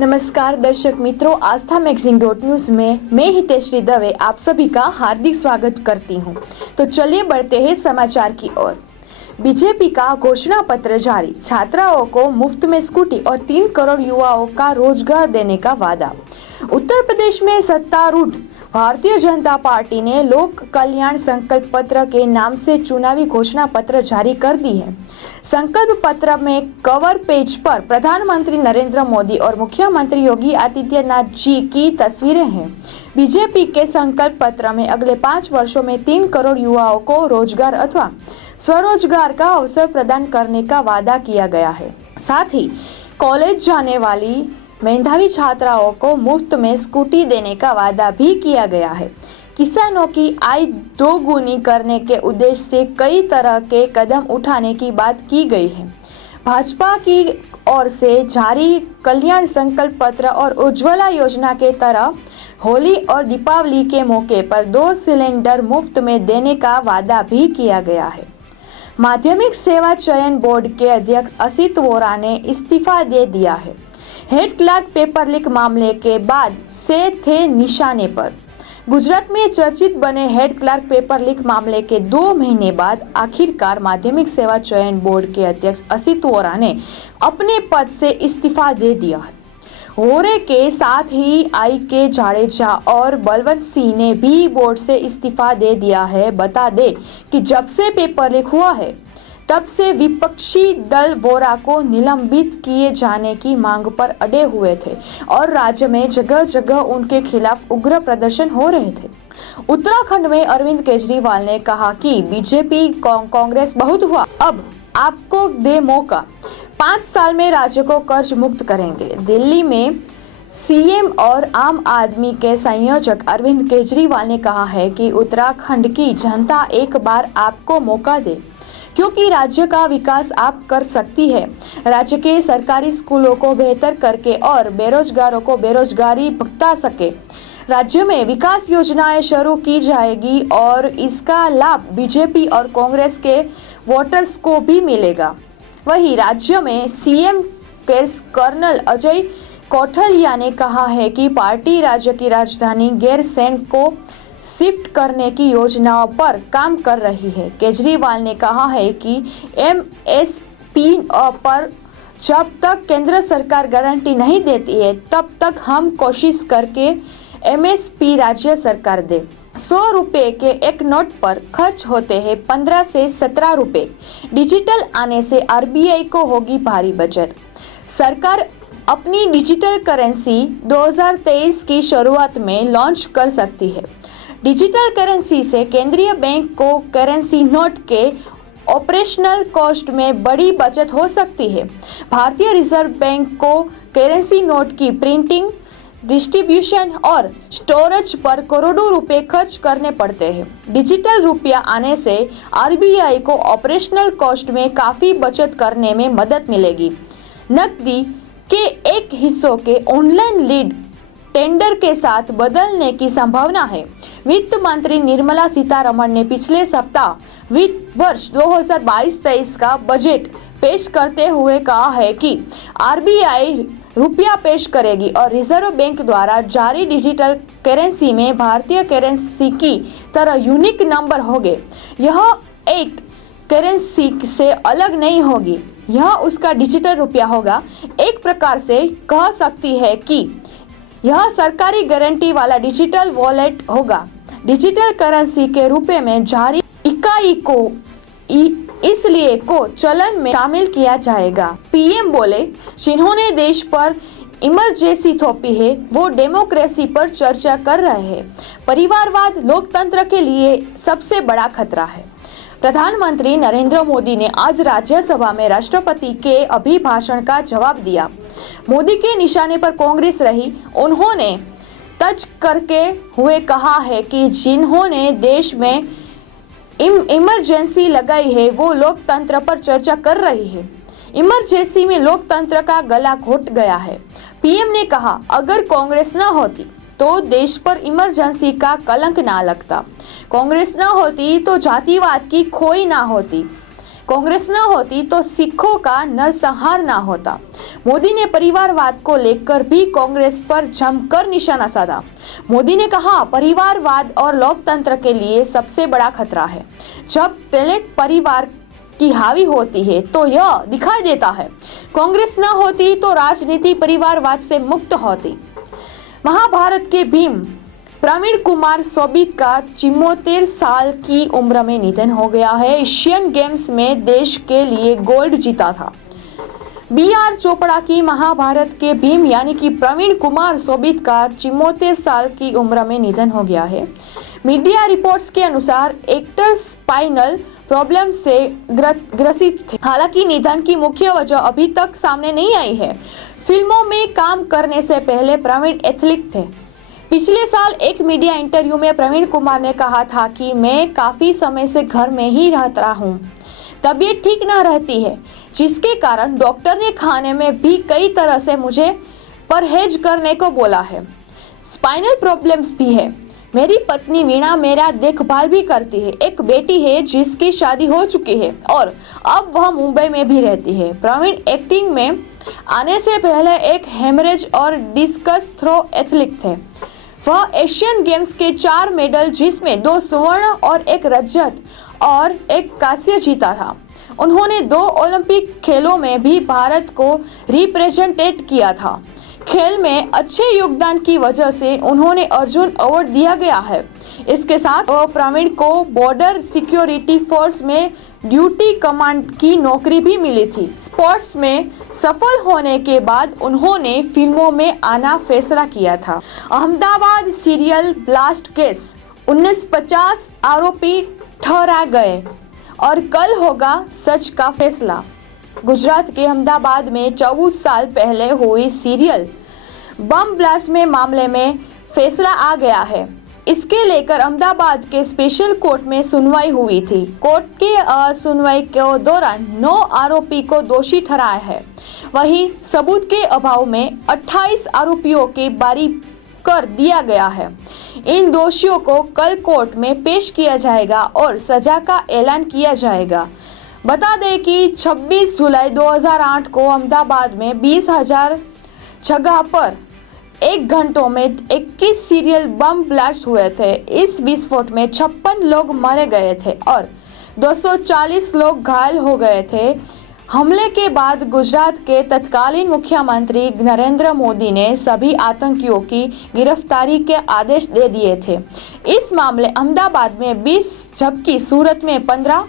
नमस्कार दर्शक मित्रों, आस्था मैगजीन .न्यूज में मैं हितेश्री दवे आप सभी का हार्दिक स्वागत करती हूं। तो चलिए बढ़ते हैं समाचार की ओर। बीजेपी का घोषणा पत्र जारी, छात्राओं को मुफ्त में स्कूटी और 3 करोड़ युवाओं का रोजगार देने का वादा। उत्तर प्रदेश में सत्तारूढ़ भारतीय जनता पार्टी ने लोक कल्याण संकल्प पत्र के नाम से चुनावी घोषणा पत्र जारी कर दी है। संकल्प पत्र में कवर पेज पर प्रधानमंत्री नरेंद्र मोदी और मुख्यमंत्री योगी आदित्यनाथ जी की तस्वीरें हैं। बीजेपी के संकल्प पत्र में अगले 5 वर्षों में 3 करोड़ युवाओं को रोजगार अथवा स्वरोजगार का अवसर प्रदान करने का वादा किया गया है। साथ ही कॉलेज जाने वाली मेधावी छात्राओं को मुफ्त में स्कूटी देने का वादा भी किया गया है। किसानों की आय दोगुनी करने के उद्देश्य से कई तरह के कदम उठाने की बात की गई है। भाजपा की ओर से जारी कल्याण संकल्प पत्र और उज्ज्वला योजना के तरह होली और दीपावली के मौके पर 2 सिलेंडर मुफ्त में देने का वादा भी किया गया है। माध्यमिक सेवा चयन बोर्ड के अध्यक्ष असित वोरा ने इस्तीफा दे दिया है। हेड क्लर्क पेपर लीक मामले के बाद से थे निशाने पर। गुजरात में चर्चित बने हेड क्लर्क पेपर लीक मामले के 2 महीने बाद आखिरकार माध्यमिक सेवा चयन बोर्ड के अध्यक्ष असित वोरा ने अपने पद से इस्तीफा दे दिया है। वोरे के साथ ही आई के जाडेजा और बलवंत सिंह ने भी बोर्ड से इस्तीफा दे दिया है। बता दें कि जब से पेपर लीक हुआ है तब से विपक्षी दल वोरा को निलंबित किए जाने की मांग पर अड़े हुए थे और राज्य में जगह जगह उनके खिलाफ उग्र प्रदर्शन हो रहे थे। उत्तराखंड में अरविंद केजरीवाल ने कहा कि बीजेपी कांग्रेस बहुत हुआ, अब आपको दे मौका, 5 साल में राज्य को कर्ज मुक्त करेंगे। दिल्ली में सीएम और आम आदमी के संयोजक अरविंद केजरीवाल ने कहा है कि उत्तराखंड की जनता एक बार आपको मौका दे, क्योंकि राज्य का विकास आप कर सकती है। राज्य के सरकारी स्कूलों को बेहतर करके और बेरोजगारों को बेरोजगारी भुगता सके। राज्य में विकास योजनाएं शुरू की जाएगी और इसका लाभ बीजेपी और कांग्रेस के वोटर्स को भी मिलेगा। वहीं राज्य में सीएम कर्नल अजय कौठलिया ने कहा है कि पार्टी राज्य की राजधानी गैरसैंण को शिफ्ट करने की योजनाओं पर काम कर रही है। केजरीवाल ने कहा है कि एमएसपी पर जब तक केंद्र सरकार गारंटी नहीं देती है तब तक हम कोशिश करके एमएसपी राज्य सरकार दे। 100 रुपए के एक नोट पर खर्च होते हैं 15 से 17 रुपए। डिजिटल आने से आरबीआई को होगी भारी बचत। सरकार अपनी डिजिटल करेंसी 2023 की शुरुआत में लॉन्च कर सकती है। डिजिटल करेंसी से केंद्रीय बैंक को करेंसी नोट के ऑपरेशनल कॉस्ट में बड़ी बचत हो सकती है। भारतीय रिजर्व बैंक को करेंसी नोट की प्रिंटिंग, डिस्ट्रीब्यूशन और स्टोरेज पर करोड़ों रुपए खर्च करने पड़ते हैं। डिजिटल रुपया आने से आरबीआई को ऑपरेशनल कॉस्ट में काफ़ी बचत करने में मदद मिलेगी। नकदी के एक हिस्सों के ऑनलाइन लीड टेंडर के साथ बदलने की संभावना है। वित्त मंत्री निर्मला सीतारमण ने पिछले सप्ताह वित्त वर्ष 2022-23 का बजट पेश करते हुए कहा है कि आरबीआई रुपया पेश करेगी और रिजर्व बैंक द्वारा जारी डिजिटल करेंसी में भारतीय करेंसी की तरह यूनिक नंबर होंगे। यह एक करेंसी से अलग नहीं होगी, यह उसका डिजिटल रुपया होगा। एक प्रकार से कह सकती है कि यह सरकारी गारंटी वाला डिजिटल वॉलेट होगा। डिजिटल करेंसी के रुपए में जारी इकाई को इसलिए को चलन में शामिल किया जाएगा। पीएम बोले, जिन्होंने देश पर इमरजेंसी थोपी है वो डेमोक्रेसी पर चर्चा कर रहे हैं। परिवारवाद लोकतंत्र के लिए सबसे बड़ा खतरा है। प्रधानमंत्री नरेंद्र मोदी ने आज राज्यसभा में राष्ट्रपति के अभिभाषण का जवाब दिया। मोदी के निशाने पर कांग्रेस रही। उन्होंने टच करके हुए कहा है कि जिन्होंने देश में इमरजेंसी लगाई है वो लोकतंत्र पर चर्चा कर रही है। इमरजेंसी में लोकतंत्र का गला घोट गया है। पीएम ने कहा, अगर कांग्रेस न होती तो देश पर इमरजेंसी का कलंक ना लगता। कांग्रेस न होती तो जातिवाद की खोई ना होती। कांग्रेस न होती तो सिखों का नरसंहार ना होता। मोदी ने परिवारवाद को लेकर भी कांग्रेस पर जमकर निशाना साधा। मोदी ने कहा, परिवारवाद और लोकतंत्र के लिए सबसे बड़ा खतरा है। जब पैलेट परिवार की हावी होती है तो यह दिखाई देता है। कांग्रेस न होती तो राजनीति परिवारवाद से मुक्त होती। महाभारत के भीम प्रवीण कुमार सोबित का 74 साल की उम्र में निधन हो गया है। एशियन गेम्स में देश के लिए गोल्ड जीता था। BR चोपड़ा की महाभारत के भीम यानी कि प्रवीण कुमार सोबित का 74 साल की उम्र में निधन हो गया है। मीडिया रिपोर्ट्स के अनुसार एक्टर स्पाइनल प्रॉब्लम से ग्रसित थे। हालांकि निधन की मुख्य वजह अभी तक सामने नहीं आई है। फिल्मों में काम करने से पहले प्रवीण एथलीट थे। पिछले साल एक मीडिया इंटरव्यू में प्रवीण कुमार ने कहा था कि मैं काफी समय से घर में ही रहता हूँ। तबीयत ठीक न रहती है, जिसके कारण डॉक्टर ने खाने में भी कई तरह से मुझे परहेज करने को बोला है। स्पाइनल प्रॉब्लम्स भी है। मेरी पत्नी वीणा मेरा देखभाल भी करती है। एक बेटी है जिसकी शादी हो चुकी है और अब वह मुंबई में भी रहती है। प्रवीण एक्टिंग में आने से पहले एक हेमरेज और डिस्कस थ्रो एथलीट थे। वह एशियन गेम्स के 4 मेडल जिसमें 2 स्वर्ण और 1 रजत और 1 कांस्य जीता था। उन्होंने 2 ओलंपिक खेलों में भी भारत को रिप्रेजेंटेट किया था। खेल में अच्छे योगदान की वजह से उन्होंने अर्जुन अवार्ड दिया गया है। इसके साथ प्रवीण को बॉर्डर सिक्योरिटी फोर्स में ड्यूटी कमांड की नौकरी भी मिली थी। स्पोर्ट्स में सफल होने के बाद उन्होंने फिल्मों में आना फैसला किया था। अहमदाबाद सीरियल ब्लास्ट केस 1950 आरोपी ठहरा गए और कल होगा सच का फैसला। गुजरात के अहमदाबाद में 24 साल पहले हुई सीरियल बम ब्लास्ट में मामले में फैसला आ गया है। इसके लेकर अहमदाबाद के स्पेशल कोर्ट में सुनवाई हुई थी। कोर्ट के सुनवाई के दौरान 9 आरोपी को दोषी ठहराया है। वहीं सबूत के अभाव में 28 आरोपियों की बारी कर दिया गया है। इन दोषियों को कल कोर्ट में पेश किया जाएगा और सजा का ऐलान किया जाएगा। बता दें कि 26 जुलाई 2008 को अहमदाबाद में 20,000 जगह पर 1 घंटों में 21 सीरियल बम ब्लास्ट हुए थे। इस विस्फोट में 56 लोग मारे गए थे और 240 लोग घायल हो गए थे। हमले के बाद गुजरात के तत्कालीन मुख्यमंत्री नरेंद्र मोदी ने सभी आतंकियों की गिरफ्तारी के आदेश दे दिए थे। इस मामले अहमदाबाद में 20 जबकि सूरत में 15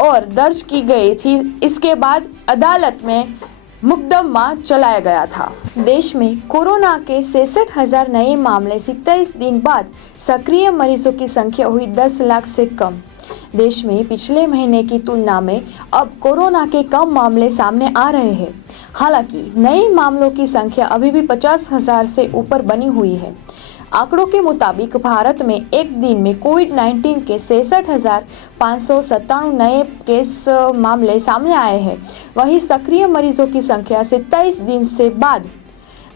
और दर्ज की गई थी। इसके बाद अदालत में मुकदमा चलाया गया था। देश में कोरोना के 66,000 नए मामले 27 दिन बाद सक्रिय मरीजों की संख्या हुई 10 लाख से कम। देश में पिछले महीने की तुलना में अब कोरोना के कम मामले सामने आ रहे हैं। हालांकि नए मामलों की संख्या अभी भी 50,000 से ऊपर बनी हुई है। आंकड़ों के मुताबिक भारत में एक दिन में कोविड-19 के 66,597 नए केस मामले सामने आए हैं। वहीं सक्रिय मरीजों की संख्या 27 दिन से बाद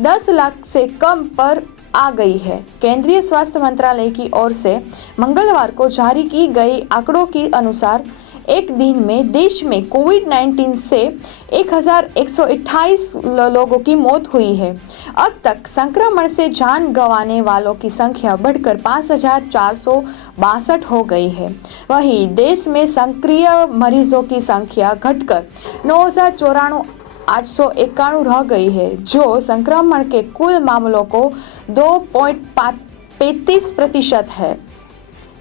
10 लाख से कम पर आ गई है। केंद्रीय स्वास्थ्य मंत्रालय की ओर से मंगलवार को जारी की गई आंकड़ों के अनुसार एक दिन में देश में कोविड-19 से 1,128 लोगों की मौत हुई है। अब तक संक्रमण से जान गंवाने वालों की संख्या बढ़कर 5,462 हो गई है। वहीं देश में सक्रिय मरीजों की संख्या घटकर 9,891 रह गई है, जो संक्रमण के कुल मामलों को 2.35% है।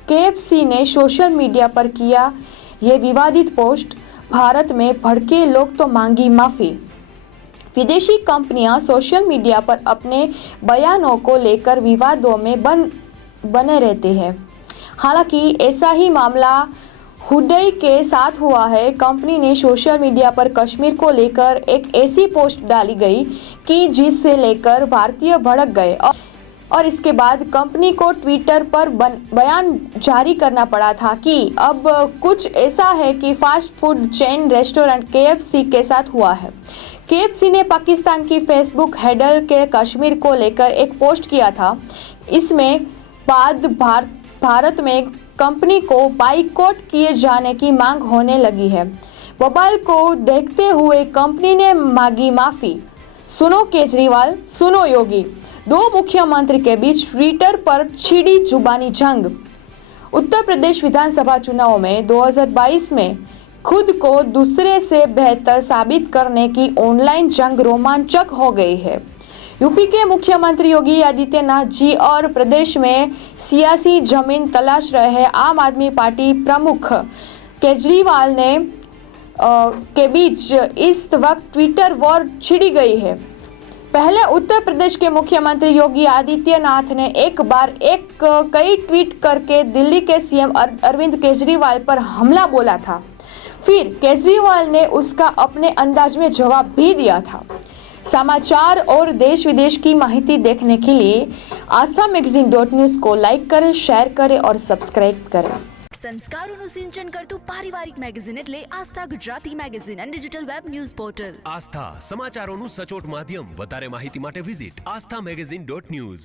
KFC ने सोशल मीडिया पर किया ये विवादित पोस्ट। भारत में भड़के लोग तो मांगी माफी। विदेशी कंपनियां सोशल मीडिया पर अपने बयानों को लेकर विवादों में बने रहते हैं। हालांकि ऐसा ही मामला हुडई के साथ हुआ है। कंपनी ने सोशल मीडिया पर कश्मीर को लेकर एक ऐसी पोस्ट डाली गई कि जिससे लेकर भारतीय भड़क गए और इसके बाद कंपनी को ट्विटर पर बयान जारी करना पड़ा था कि अब कुछ ऐसा है कि fast food chain restaurant KFC के साथ हुआ है। KFC ने पाकिस्तान की फेसबुक हैंडल के कश्मीर को लेकर एक पोस्ट किया था। इसमें बाद भारत में कंपनी को बाइकआउट किए जाने की मांग होने लगी है। बवाल को देखते हुए कंपनी ने मांगी माफी। सुनो केजरीवाल, सुनो योगी, दो मुख्यमंत्री के बीच ट्विटर पर छिड़ी जुबानी जंग। उत्तर प्रदेश विधानसभा चुनाव में 2022 में खुद को दूसरे से बेहतर साबित करने की ऑनलाइन जंग रोमांचक हो गई है। यूपी के मुख्यमंत्री योगी आदित्यनाथ जी और प्रदेश में सियासी जमीन तलाश रहे आम आदमी पार्टी प्रमुख केजरीवाल ने के बीच इस वक्त ट्विटर वॉर छिड़ी गई है। पहले उत्तर प्रदेश के मुख्यमंत्री योगी आदित्यनाथ ने कई ट्वीट करके दिल्ली के सीएम अरविंद केजरीवाल पर हमला बोला था। फिर केजरीवाल ने उसका अपने अंदाज में जवाब भी दिया था। समाचार और देश विदेश की माहिती देखने के लिए आस्था मैगजीन.न्यूज़ को लाइक करें, शेयर करें और सब्सक्राइब करें। સંસ્કારોનું સિંચન કરતું પારિવારિક મેગેઝિન એટલે Aastha Gujarati magazine and digital web news portal. Aastha સમાચારોનું સચોટ માધ્યમ. વધારે માહિતી માટે વિઝિટ aasthamagazine.news.